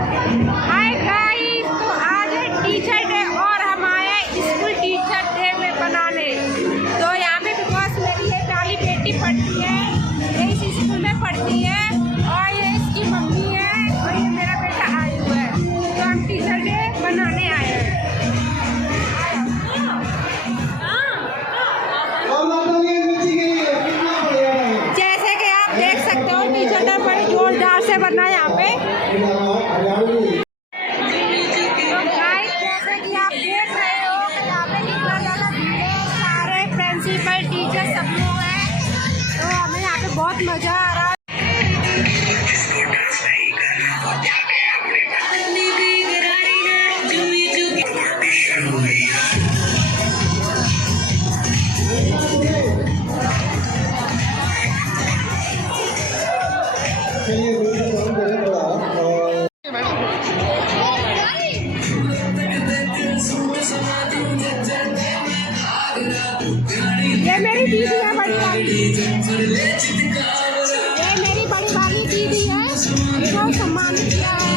Hi guys, तो आज है टीचर डे और हम आए हैं स्कूल टीचर डे में बनाने। तो यहाँ पे बिकॉज मेरी एक प्यारी बेटी पढ़ती है, ये इस स्कूल में पढ़ती है और ये इसकी मम्मी है और ये मेरा बेटा आयु है। तो हम टीचर डे बनाने आए हैं। जैसे कि आप देख सकते हो टीचर डे बड़े जोरदार से बना है यहाँ पे। टीचर सब लोग हैं, तो हमें यहाँ पे बहुत मजा आ रहा है। ये मेरी दीदी है बड़ी वाली, ये मेरी बड़ी वाली दीदी है, इसको सम्मानित किया है।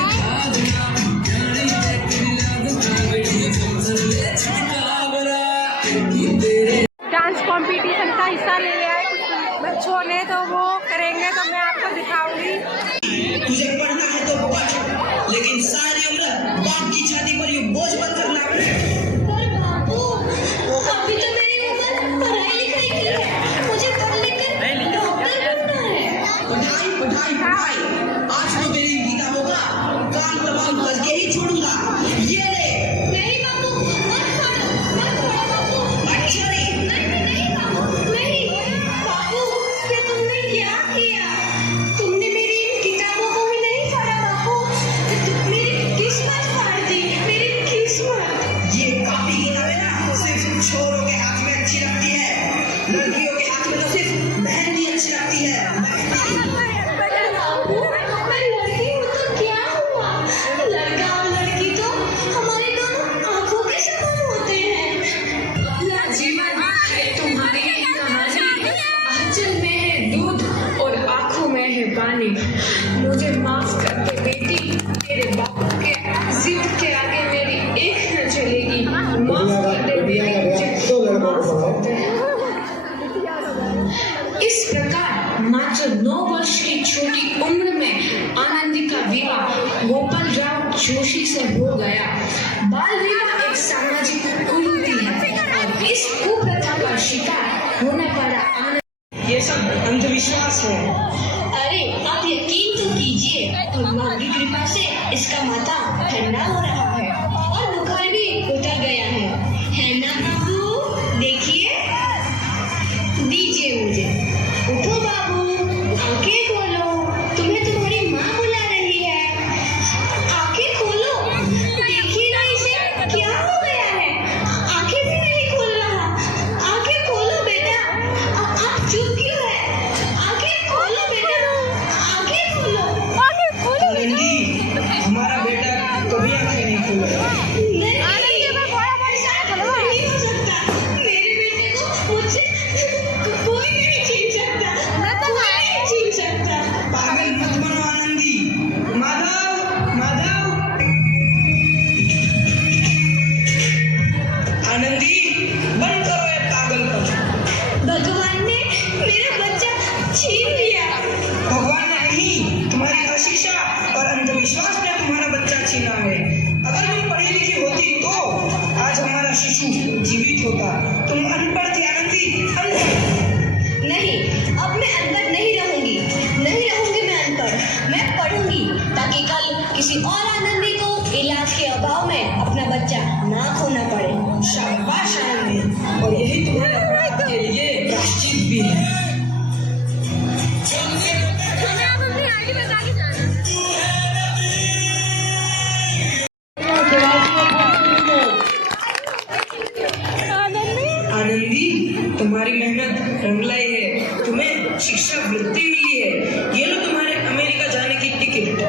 डांस कंपटीशन का हिस्सा ले लिया है कुछ बच्चों ने, तो वो करेंगे तो मैं आपको दिखाऊंगी। तुझे पढ़ना है तो पढ़, लेकिन सारी उम्र बाप की छाती पर ये बोझ मत करना। पढ़ाई आज तो तेरी गीता होगा, कान तमाम कर के ही छोड़ूंगा। ये ले। नहीं बाबू, मत छोड़ो बाबू। अच्छा नहीं बाबू, नहीं बाबू, ये तुमने क्या किया? तुमने मेरी इन किताबों को भी नहीं पढ़ा बाबू, मेरी किस्मत फाड़ दी, मेरी किस्मत। ये कापी किताबें ना सिर्फ छोरों के हाथ में अच्छी लगती है, लड़कियों के हाथ में तो सिर्फ मेहंदी अच्छी लगती है। मुझे माफ कर दे बेटी, तेरे बापू के जिद के आगे मेरी एक न चलेगी। माफ कर दे बेटी, मुझे माफ कर दे। इस प्रकार मात्र 9 वर्ष की छोटी उम्र में आनंदी का विवाह गोपाल राव जोशी से हो गया। बाल विवाह एक सामाजिक कुरीति है और इस कुप्रथा का शिकार होना पड़ा आनंद। ये सब अंधविश्वास है। अरे आप यकीन तो कीजिए, भगवान की कृपा से इसका माथा ठंडा हो रहा है और बुखार भी उतर गया है ना बाबू? देखिए, दीजिए मुझे। उठो बाबू, आंखें खोलो, तुम्हें तुम्हारी माँ बुला रही है। आंखें खोलो, देखिए ना इसे क्या हो गया है, आंखें भी नहीं खोल रहा। आंखें खोलो बेटा, आप चुप क्यों है? आंखें खोलो बेटा, आंखें खोलो। हमारा बेटा कभी आंखें नहीं खोलेगा। नहीं हो सकता, मेरे बेटे को मुझसे कोई नहीं छीन सकता, कोई नहीं छीन सकता। पागल मत बनो आनंदी। माधव, माधव, आनंदी, बंद करो ये पागलपन। भगवान ने मेरा बच्चा छीन लिया। भगवान ने नहीं, तुम्हारी अशिक्षा और अंधविश्वास ने तुम्हारा बच्चा छीना है। अगर तुम पढ़ी लिखी होती तो आज हमारा शिशु जीवित होता। तुम अनपढ़ थी आनंदी, अनपढ़। नहीं, अब मैं अनपढ़ नहीं रहूंगी, नहीं रहूंगी मैं अनपढ़। मैं पढ़ूंगी ताकि कल किसी और आनंदी को इलाज के अभाव में अपना बच्चा ना खोना पड़े। शाबाश आनंदी, और यही तुम्हारे अपराध के लिए प्रायश्चित भी है। आनंदी, तुम्हारी मेहनत रंग लाई है, तुम्हें शिक्षा वृत्ति मिली है। ये लो तुम्हारे अमेरिका जाने की टिकट।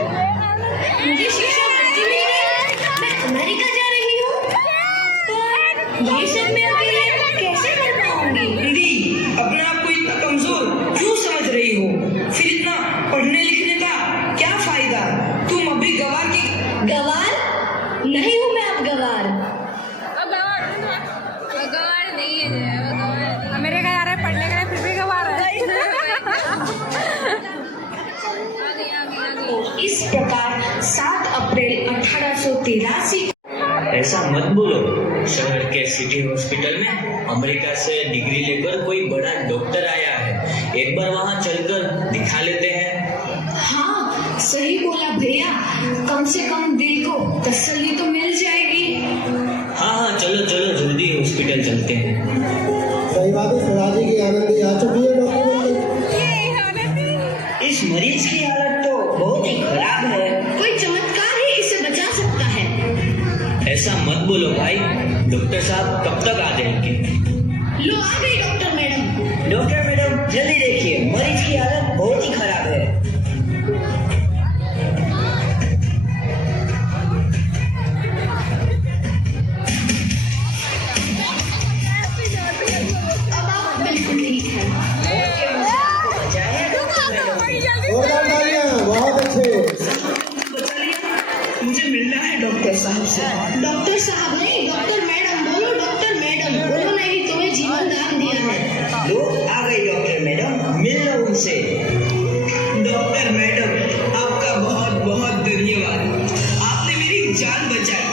मुझे शिक्षा वृत्ति मिल गई, मैं अमेरिका जा रही हूँ, तो ये सब मैं अकेले कैसे कर पाऊंगी? आनंदी, अपने आप को इतना कमजोर क्यों समझ रही हो? फिर इतना पढ़ने लिखने का क्या फायदा? तुम अभी गवाह की गवार नहीं हूँ मैं अब गवार। गवार नहीं है, मेरे घर आ रहा है पढ़ने के लिए, फिर भी गवार है। इस प्रकार 7 अप्रैल 1883 ऐसा मत बोलो। शहर के सिटी हॉस्पिटल में अमेरिका से डिग्री लेकर कोई बड़ा डॉक्टर आया है, एक बार वहाँ चलकर दिखा लेते हैं। हाँ सही बोला भैया, कम से कम दिल को तसल्ली तो मिल जाएगी। हाँ चलो चलो जल्दी हॉस्पिटल चलते हैं। सही बात है, सराजी की आनंदी आ चुकी है डॉक्टर। इस मरीज की हालत तो बहुत ही खराब है। कोई चमत्कार ही इसे बचा सकता है। ऐसा मत बोलो भाई, डॉक्टर साहब कब तक आ जाएंगे? लो आ गई डॉक्टर मैडम। डॉक्टर मैडम जल्दी देखिए, मरीज की हालत बहुत ही खराब है। अब आप बिल्कुल ठीक है। जोरदार तालियां, बहुत अच्छे। मुझे मिलना है डॉक्टर साहब से। डॉक्टर साहब नहीं, डॉक्टर मैडम बोलो। डॉक्टर मैडम, उन्होंने ही तुम्हें जीवन दान दिया है। लो आ गई डॉक्टर मैडम, मिल लो उनसे। डॉक्टर मैडम आपका बहुत बहुत धन्यवाद, आपने मेरी जान बचाई।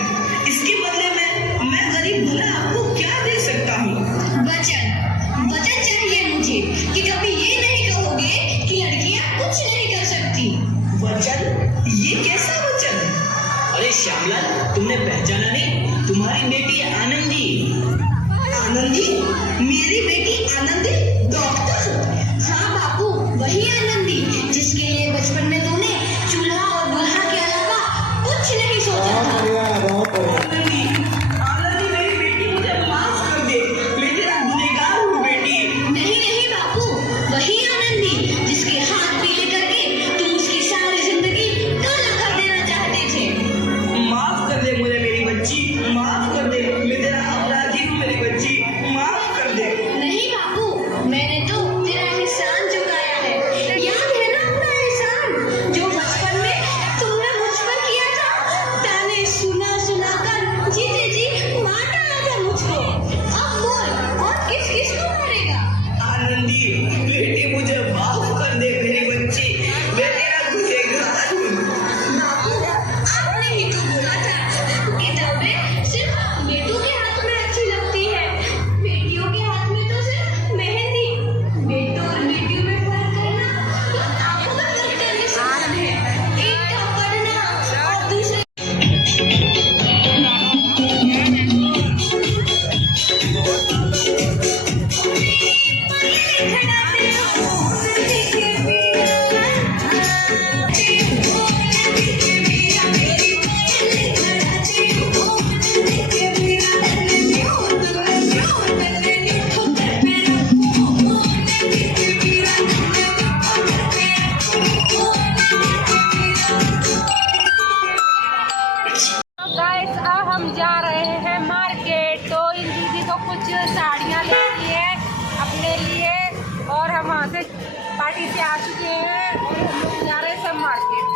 इसके बदले में मैं गरीब भला आपको क्या दे सकता हूँ? वचन चाहिए मुझे कि कभी ये नहीं कहोगे कि लड़कियां कुछ नहीं कर सकती। वचन? ये कैसा वचन? अरे श्यामलाल, तुमने पहचाना नहीं? तुम्हारी बेटी आनंदी। आनंदी? मेरी बेटी आनंदी डॉक्टर? हाँ बापू, वही आनंदी जिसके लिए बचपन में तूने चूल्हा और दुल्हा के अलावा कुछ नहीं सोचा बहुत था। बढ़िया, बहुत बढ़िया। आनंदी मेरी बेटी, मुझे माफ कर दे, मैं तेरा गुनहगार हूँ बेटी। नहीं नहीं बापू, वही आनंदी जिसके हाथ पीले करके तुम उसकी सारी जिंदगी काला कर देना चाहते थे। माफ कर दे मुझे मेरी बच्ची, माफ कर दे, मैं तेरा अपराधी हूँ मेरी बच्ची, माफ कर दे। नहीं बापू, मैंने तो तेरा एहसान चुकाया है। याद है ना अपना एहसान जो बचपन में तुमने मुझ पर किया था? ताने सुना सुना कर जीते जी मार डाला था मुझको। अब बोल, और किस किस को मारेगा? आनंदी बेटी, मुझे माफ कर दे मेरी बच्ची, मैं तेरा गुनहगार हूँ। बापू, आपने ही तो बोला था किताबें सिर्फ बेटों के हाथ में अच्छी लगती है, बेटियों के हाथ में तो सिर्फ मेहंदी। बेटों और बेटियों में फर्क करना तो आंखों में फर्क करने समान है। एक का पढ़ना और दूसरे गाइस अब हम जा रहे हैं मार्केट, तो इन दीदी को कुछ साड़ियाँ लेनी है अपने लिए, और हम वहाँ से पार्टी से आ चुके हैं और हम लोग जा रहे हैं सब मार्केट।